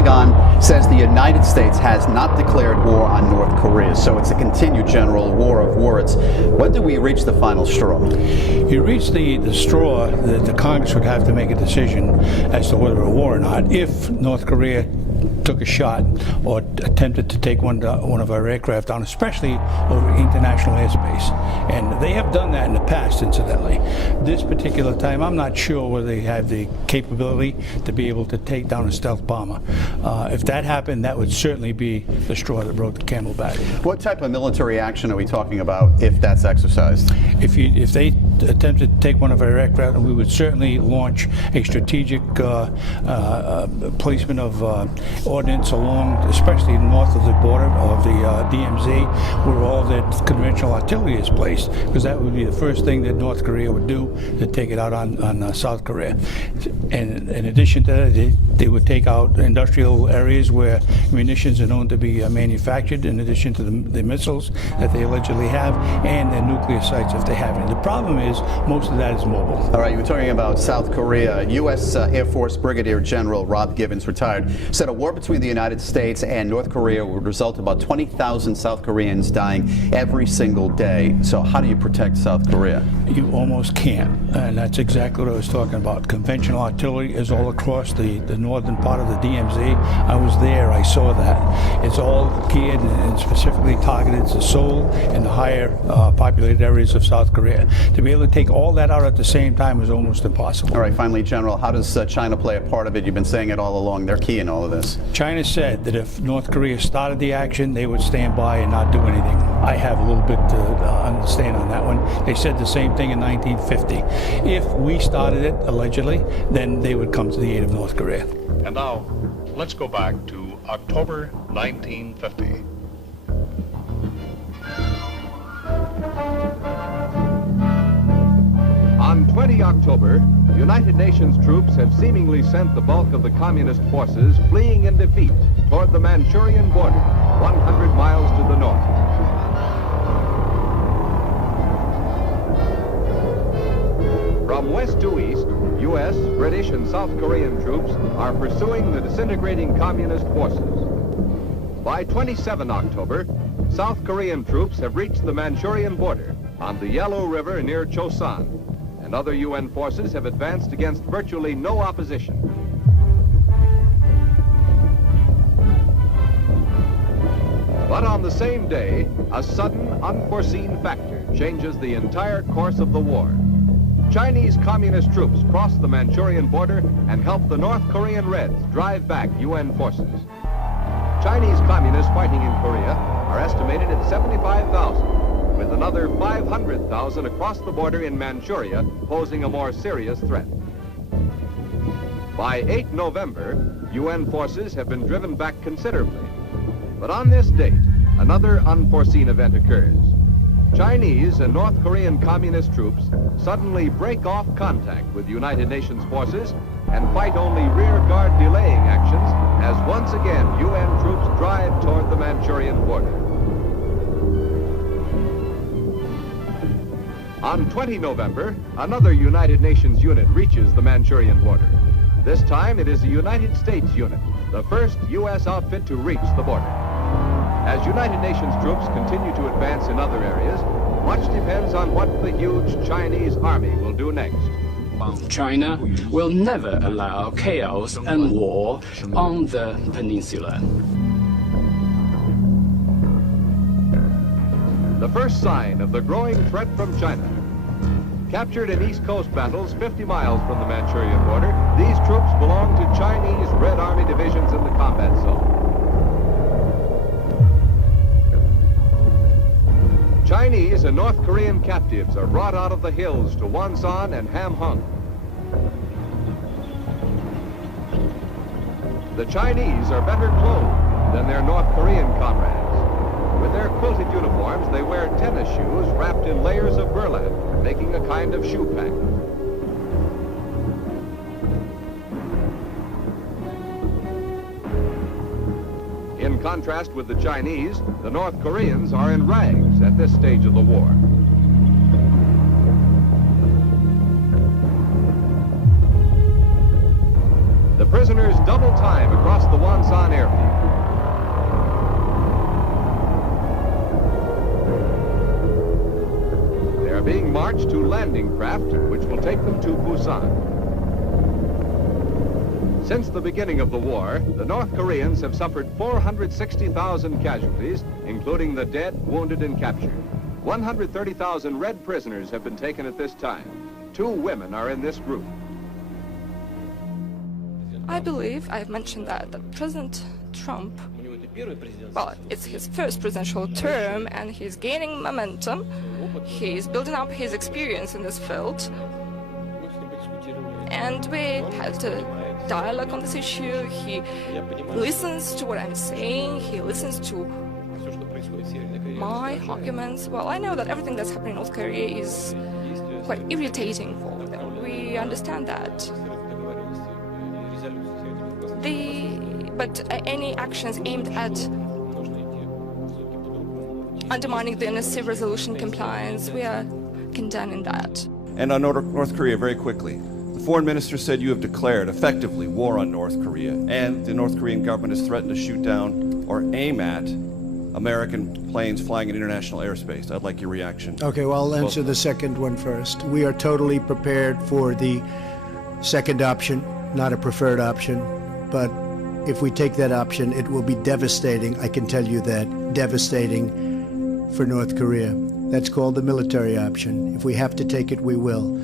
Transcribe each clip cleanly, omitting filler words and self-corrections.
Pentagon says the United States has not declared war on North Korea, so it's a continued general war of words. When do we reach the final straw? You reach the straw that the Congress would have to make a decision as to whether a war or not if North Korea took a shot or attempted to take one of our aircraft down, especially over international airspace. And they have done that in the past, incidentally. This particular time, I'm not sure whether they have the capability to be able to take down a stealth bomber. If that happened, that would certainly be the straw that broke the camel back. What type of military action are we talking about if that's exercised? If they attempted to take one of our aircraft, we would certainly launch a strategic placement of ordnance along, especially north of the border of the DMZ, where all the conventional artillery is placed, because that would be the first thing that North Korea would do to take it out on South Korea. And in addition to that, they would take out industrial areas where munitions are known to be manufactured, in addition to the missiles that they allegedly have, and their nuclear sites if they have any. The problem is most of that is mobile. All right, you were talking about South Korea. U.S. Air Force Brigadier General Rob Gibbons, retired, said a war between the United States and North Korea would result in about 20,000 South Koreans dying every single day. So how do you protect South Korea? You almost can't, and that's exactly what I was talking about. Conventional artillery is all across the northern part of the DMZ. I was there, I saw that. It's all geared and specifically targeted to Seoul and the higher populated areas of South Korea. To be able to take all that out at the same time is almost impossible. All right, finally, General, how does China play a part of it? You've been saying it all along. They're key in all of this. China said that if North Korea started the action, they would stand by and not do anything. I have a little bit to understand on that one. They said the same thing in 1950. If we started it, allegedly, then they would come to the aid of North Korea. And now, let's go back to October 1950. On 20 October, United Nations troops have seemingly sent the bulk of the communist forces fleeing in defeat toward the Manchurian border, 100 miles to the north. From west to east, U.S., British, and South Korean troops are pursuing the disintegrating communist forces. By 27 October, South Korean troops have reached the Manchurian border on the Yellow River near Chosan, and other UN forces have advanced against virtually no opposition. But on the same day, a sudden, unforeseen factor changes the entire course of the war. Chinese communist troops cross the Manchurian border and help the North Korean Reds drive back UN forces. Chinese communists fighting in Korea are estimated at 75,000, with another 500,000 across the border in Manchuria posing a more serious threat. By 8 November, UN forces have been driven back considerably. But on this date, another unforeseen event occurs. Chinese and North Korean communist troops suddenly break off contact with United Nations forces and fight only rear-guard delaying actions as once again UN troops drive toward the Manchurian border. On 20 November, another United Nations unit reaches the Manchurian border. This time it is a United States unit, the first U.S. outfit to reach the border. As United Nations troops continue to advance in other areas, much depends on what the huge Chinese army will do next. China will never allow chaos and war on the peninsula. The first sign of the growing threat from China. Captured in East Coast battles 50 miles from the Manchurian border, these troops belong to Chinese Red Army divisions in the combat zone. Chinese and North Korean captives are brought out of the hills to Wonsan and Hamhung. The Chinese are better clothed than their North Korean comrades. With their quilted uniforms, they wear tennis shoes wrapped in layers of burlap, making a kind of shoe pack. In contrast with the Chinese, the North Koreans are in rags at this stage of the war. The prisoners double time across the Wonsan airfield. They are being marched to landing craft, which will take them to Busan. Since the beginning of the war, the North Koreans have suffered 460,000 casualties, including the dead, wounded, and captured. 130,000 red prisoners have been taken at this time. 2 women are in this group. I believe I've mentioned that President Trump, well, it's his first presidential term and he's gaining momentum. He's building up his experience in this field. And we had a dialogue on this issue. He listens to what I'm saying. He listens to my arguments. Well, I know that everything that's happening in North Korea is quite irritating for them. We understand that. But any actions aimed at undermining the NSC resolution compliance, we are condemning that. And on North Korea, very quickly. The foreign minister said you have declared effectively war on North Korea, and the North Korean government has threatened to shoot down or aim at American planes flying in international airspace. I'd like your reaction. Okay, well, I'll answer the second one first. We are totally prepared for the second option, not a preferred option, but if we take that option, it will be devastating, I can tell you that, devastating for North Korea. That's called the military option. If we have to take it, we will.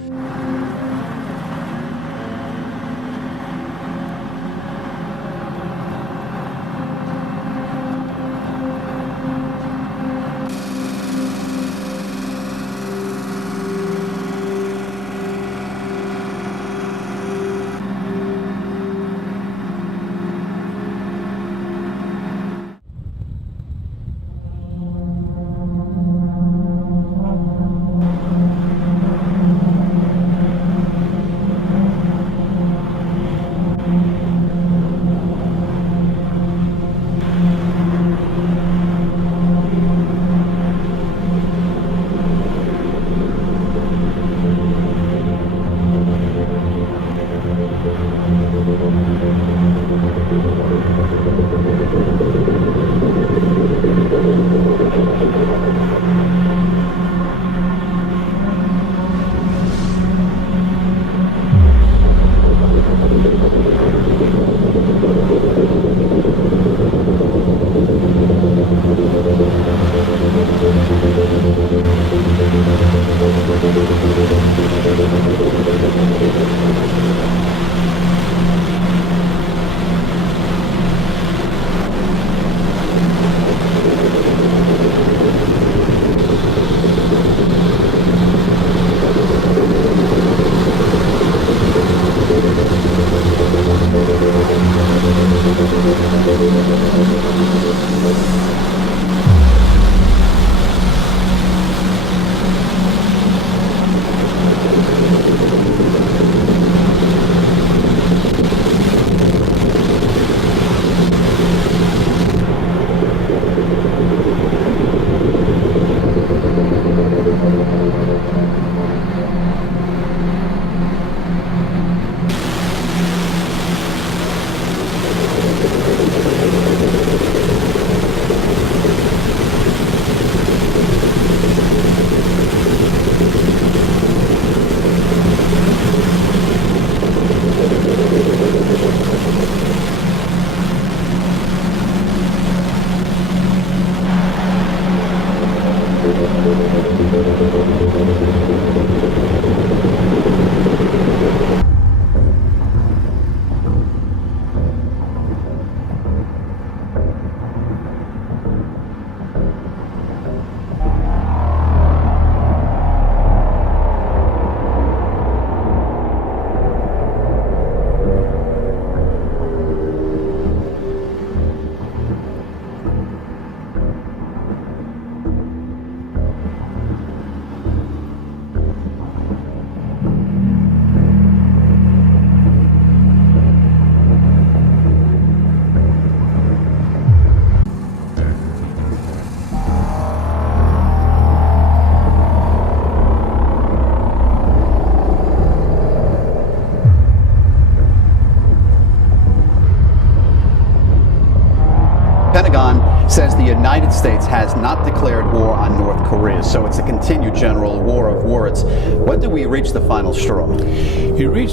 United States has not declared war on North Korea, so it's a continued general war of words. When do we reach the final straw? You reach